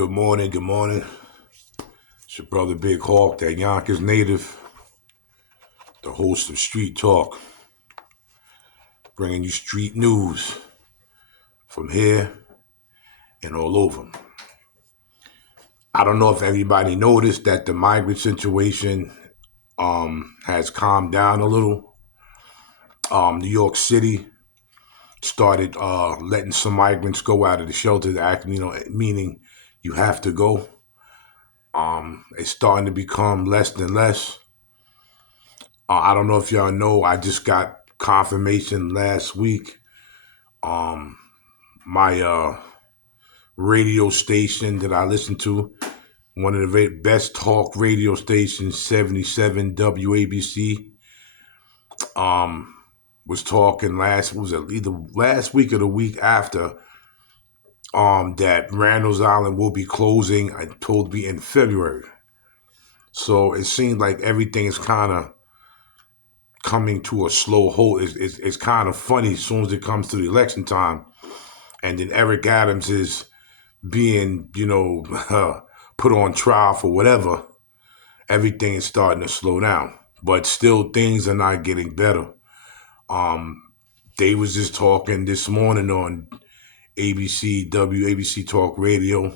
Good morning, good morning. It's your brother Big Hawk, that Yonkers native, the host of Street Talk, bringing you street news from here and all over. I don't know if everybody noticed that the migrant situation has calmed down a little. New York City started letting some migrants go out of the shelter, meaning you have to go. It's starting to become less and less. I don't know if y'all know, I just got confirmation last week. My radio station that I listen to, one of the best talk radio stations, 77 WABC, was talking either last week or the week after, that Randall's Island will be closing, I told to be in February. So it seems like everything is kind of coming to a slow halt. It's kind of funny as soon as it comes to the election time, and then Eric Adams is being, put on trial for whatever. Everything is starting to slow down, but still things are not getting better. They was just talking this morning on WABC Talk Radio.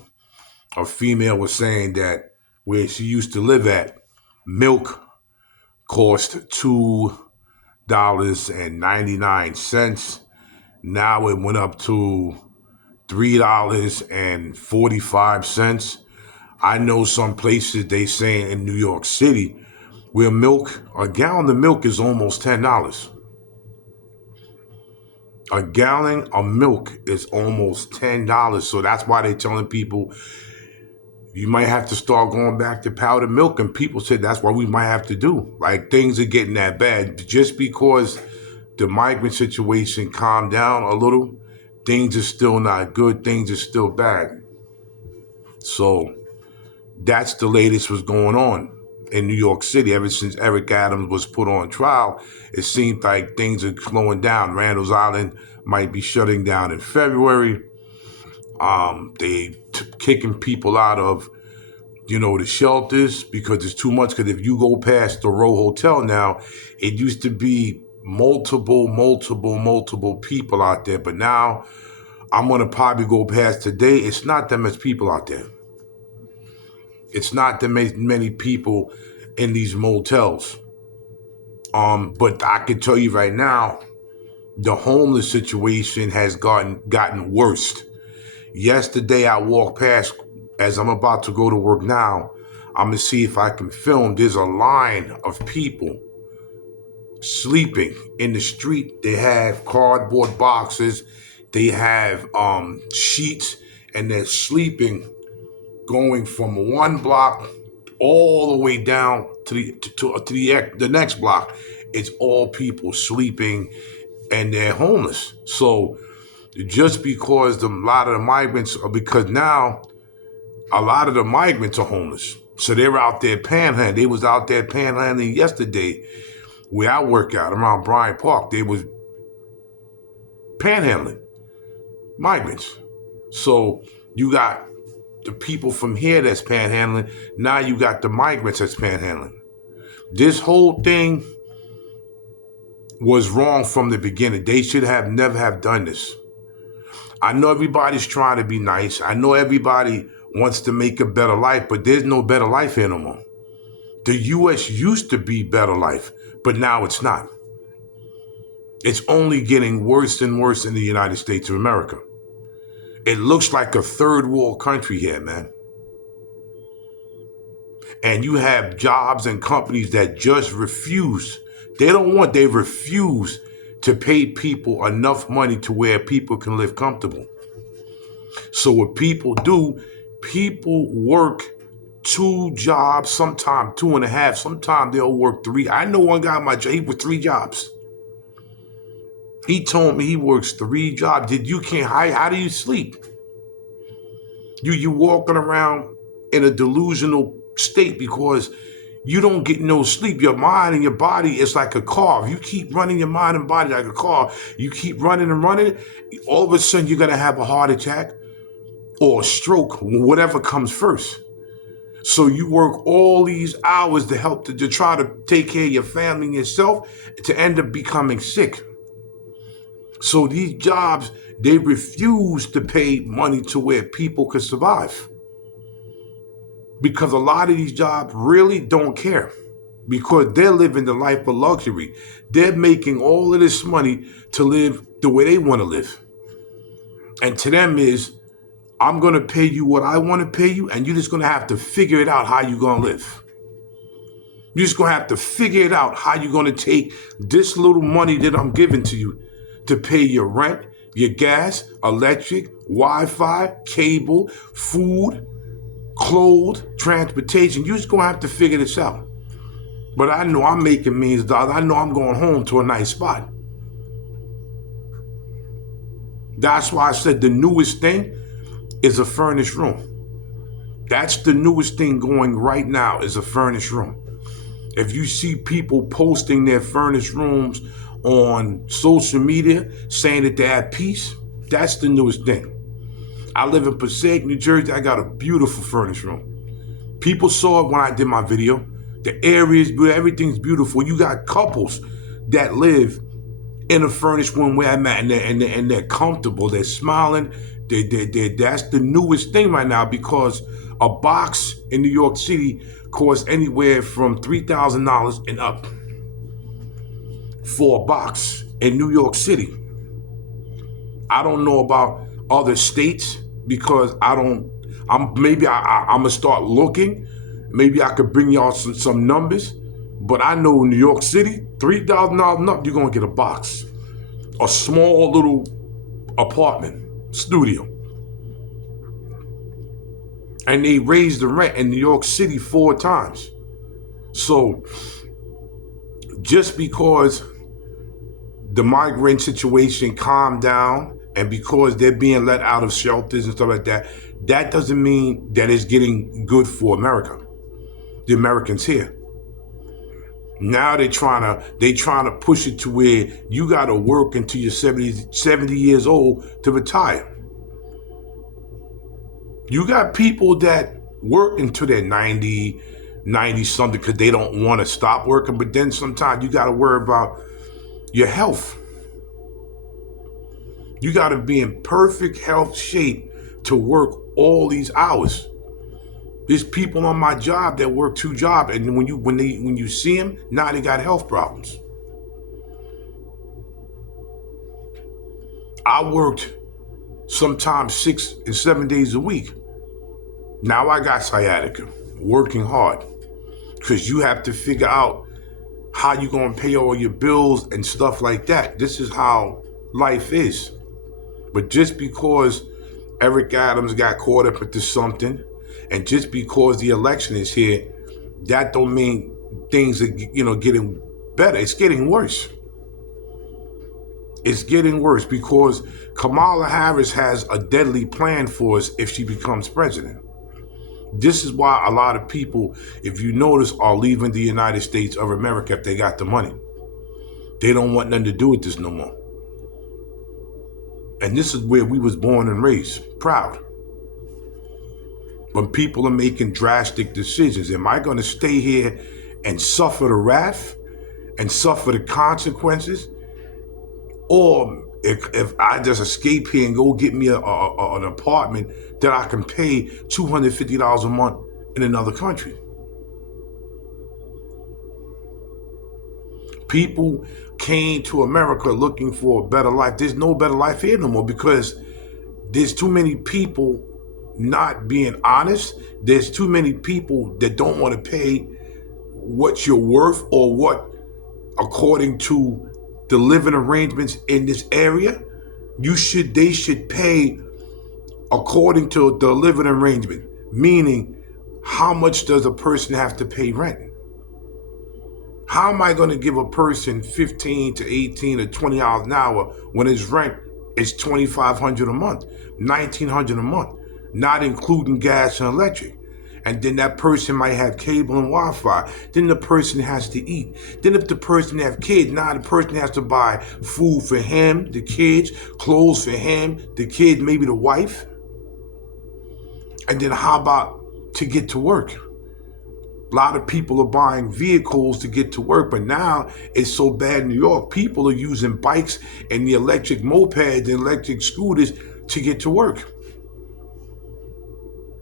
A female was saying that where she used to live at, milk cost $2.99. Now it went up to $3.45. I know some places they saying in New York City where a gallon of milk is almost $10. A gallon of milk is almost $10. So that's why they're telling people you might have to start going back to powdered milk. And people said that's what we might have to do. Like, things are getting that bad. Just because the migrant situation calmed down a little, things are still not good. Things are still bad. So that's the latest what's going on in New York City. Ever since Eric Adams was put on trial, it seems like things are slowing down. Randall's Island might be shutting down in February. They kicking people out of, the shelters because it's too much. Because if you go past the Row Hotel now, it used to be multiple people out there. But now I'm going to probably go past today. It's not that much people out there. It's not that many people in these motels. But I can tell you right now, the homeless situation has gotten worse. Yesterday, I walked past, as I'm about to go to work now, I'm going to see if I can film. There's a line of people sleeping in the street. They have cardboard boxes. They have sheets, and they're sleeping, going from one block all the way down to the next block. It's all people sleeping, and they're homeless. So just because because now a lot of the migrants are homeless. So they're out there panhandling. They was out there panhandling yesterday where I work out around Bryant Park. They was panhandling migrants. So you got the people from here that's panhandling. Now you got the migrants that's panhandling. This whole thing was wrong from the beginning. They should have never have done this. I know everybody's trying to be nice. I know everybody wants to make a better life, but there's no better life here no more. The U.S. used to be better life, but now it's not. It's only getting worse and worse in the United States of America. It looks like a third world country here, man. And you have jobs and companies that just refuse. They refuse to pay people enough money to where people can live comfortable. So what people do, people work 2 jobs, sometimes 2.5, sometimes they'll work 3. I know one guy in my job, he worked 3 jobs. He told me he works 3 jobs. How do you sleep? You walking around in a delusional state because you don't get no sleep. Your mind and your body is like a car. If you keep running your mind and body like a car, you keep running and running, all of a sudden you're going to have a heart attack. or a stroke, whatever comes first. So you work all these hours to help to try to take care of your family and yourself to end up becoming sick. So these jobs, they refuse to pay money to where people could survive. Because a lot of these jobs really don't care. Because they're living the life of luxury. They're making all of this money to live the way they want to live. And to them is, I'm going to pay you what I want to pay you, and you're just going to have to figure it out how you're going to live. You're just going to have to figure it out how you're going to take this little money that I'm giving to you to pay your rent, your gas, electric, Wi-Fi, cable, food, clothes, transportation. You're just going to have to figure this out. But I know I'm making millions of dollars. I know I'm going home to a nice spot. That's why I said the newest thing is a furnished room. That's the newest thing going right now is a furnished room. If you see people posting their furnished rooms on social media saying that they're at peace, that's the newest thing. I live in Passaic, New Jersey. I got a beautiful furnished room. People saw it when I did my video. The area is beautiful. Everything's beautiful. You got couples that live in a furnished room where I'm at, and they're comfortable. They're smiling. That's the newest thing right now, because a box in New York City costs anywhere from $3,000 and up for a box in New York City. I don't know about other states because I'm gonna start looking. Maybe I could bring y'all some numbers, but I know in New York City, $3,000 and up, you're gonna get a box, a small little apartment studio, and they raised the rent in New York City 4 times. So just because the migrant situation calmed down and because they're being let out of shelters and stuff like that, that doesn't mean that it's getting good for America. The Americans here. Now they're trying to push it to where you got to work until you're 70 years old to retire. You got people that work until they're 90 something because they don't want to stop working, but then sometimes you got to worry about your health. You got to be in perfect health shape to work all these hours. There's people on my job that work 2 jobs, and when you see them, now they got health problems. I worked sometimes 6 and 7 days a week. Now I got sciatica, working hard, because you have to figure out how you're going to pay all your bills and stuff like that. This is how life is. But just because Eric Adams got caught up into something, and just because the election is here, that don't mean things are, getting better. It's getting worse. It's getting worse because Kamala Harris has a deadly plan for us if she becomes president. This is why a lot of people, if you notice, are leaving the United States of America if they got the money. They don't want nothing to do with this no more. And this is where we was born and raised, proud. When people are making drastic decisions, am I going to stay here and suffer the wrath and suffer the consequences? Or if I just escape here and go get me an apartment that I can pay $250 a month in another country? People came to America looking for a better life. There's no better life here no more because there's too many people not being honest. There's too many people that don't want to pay what you're worth or what, according to the living arrangements in this area, they should pay according to the living arrangement. Meaning, how much does a person have to pay rent? How am I going to give a person 15 to 18 or $20 an hour when his rent is $2,500 a month, $1,900 a month, not including gas and electric? And then that person might have cable and Wi-Fi. Then the person has to eat. Then if the person have kids, now the person has to buy food for him, the kids, clothes for him, the kid, maybe the wife. And then how about to get to work? A lot of people are buying vehicles to get to work, but now it's so bad in New York, people are using bikes and the electric mopeds and electric scooters to get to work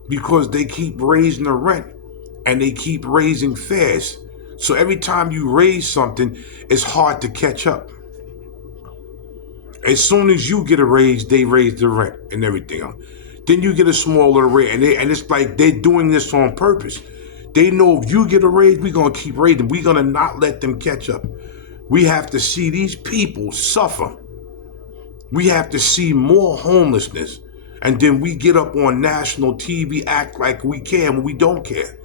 because they keep raising the rent and they keep raising fares. So every time you raise something, it's hard to catch up. As soon as you get a raise, they raise the rent and everything else. Then you get a smaller rate, and it's like they're doing this on purpose. They know if you get a raise, we're gonna keep raising. We're gonna not let them catch up. We have to see these people suffer. We have to see more homelessness, and then we get up on national TV, act like we care when we don't care.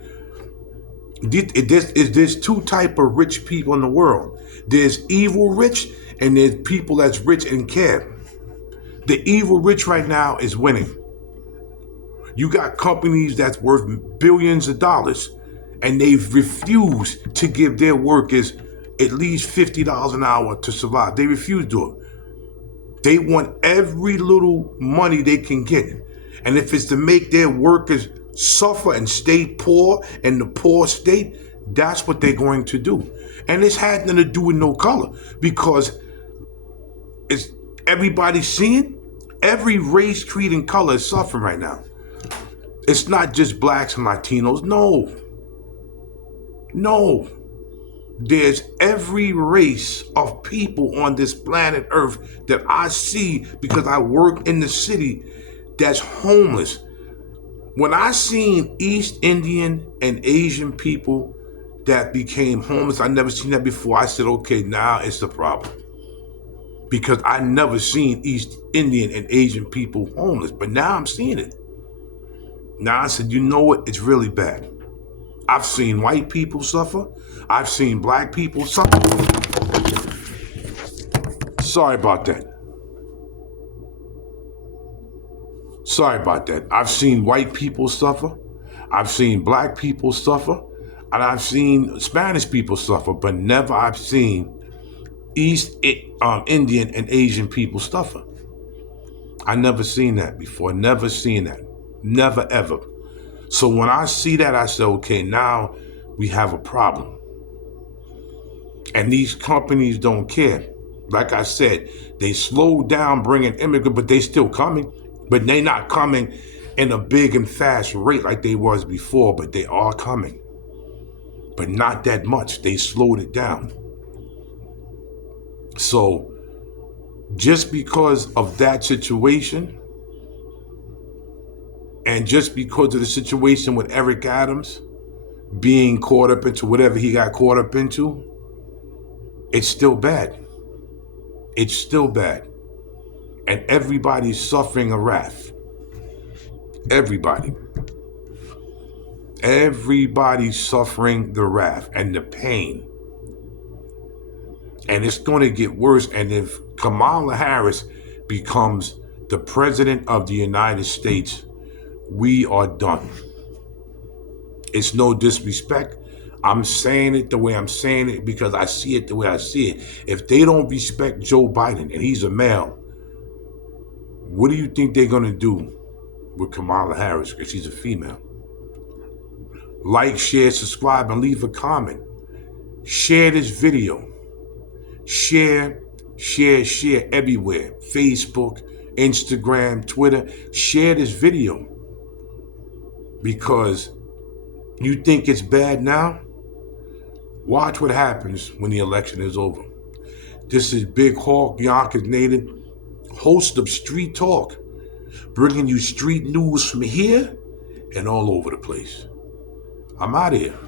There's two type of rich people in the world. There's evil rich, and there's people that's rich and care. The evil rich right now is winning. You got companies that's worth billions of dollars, and they've refused to give their workers at least $50 an hour to survive. They refuse to do it. They want every little money they can get. And if it's to make their workers suffer and stay poor in the poor state, that's what they're going to do. And it's had nothing to do with no color, because it's everybody seeing every race, creed, and color is suffering right now. It's not just blacks and Latinos. No. There's every race of people on this planet Earth that I see because I work in the city that's homeless. When I seen East Indian and Asian people that became homeless, I never seen that before. I said, okay, now it's the problem. Because I never seen East Indian and Asian people homeless, but now I'm seeing it. Now I said, you know what? It's really bad. I've seen white people suffer. I've seen black people suffer. Sorry about that. I've seen white people suffer. I've seen black people suffer. And I've seen Spanish people suffer, but never I've seen East Indian and Asian people suffer. I never seen that before. Never seen that. Never ever. So when I see that, I say, okay, now we have a problem. And these companies don't care. Like I said, they slowed down bringing immigrants, but they still coming. But they not coming in a big and fast rate like they was before, but they are coming. But not that much. They slowed it down. So just because of that situation, and just because of the situation with Eric Adams being caught up into whatever he got caught up into, it's still bad. It's still bad. And everybody's suffering a wrath. Everybody. Everybody's suffering the wrath and the pain. And it's going to get worse. And if Kamala Harris becomes the president of the United States, we are done. It's no disrespect. I'm saying it the way I'm saying it because I see it the way I see it. If they don't respect Joe Biden and he's a male, what do you think they're going to do with Kamala Harris if she's a female? Like, share, subscribe, and leave a comment. Share this video. Share everywhere. Facebook, Instagram, Twitter. Share this video. Because you think it's bad now? Watch what happens when the election is over. This is Big Hawk, Yonkers native, host of Street Talk, bringing you street news from here and all over the place. I'm out of here.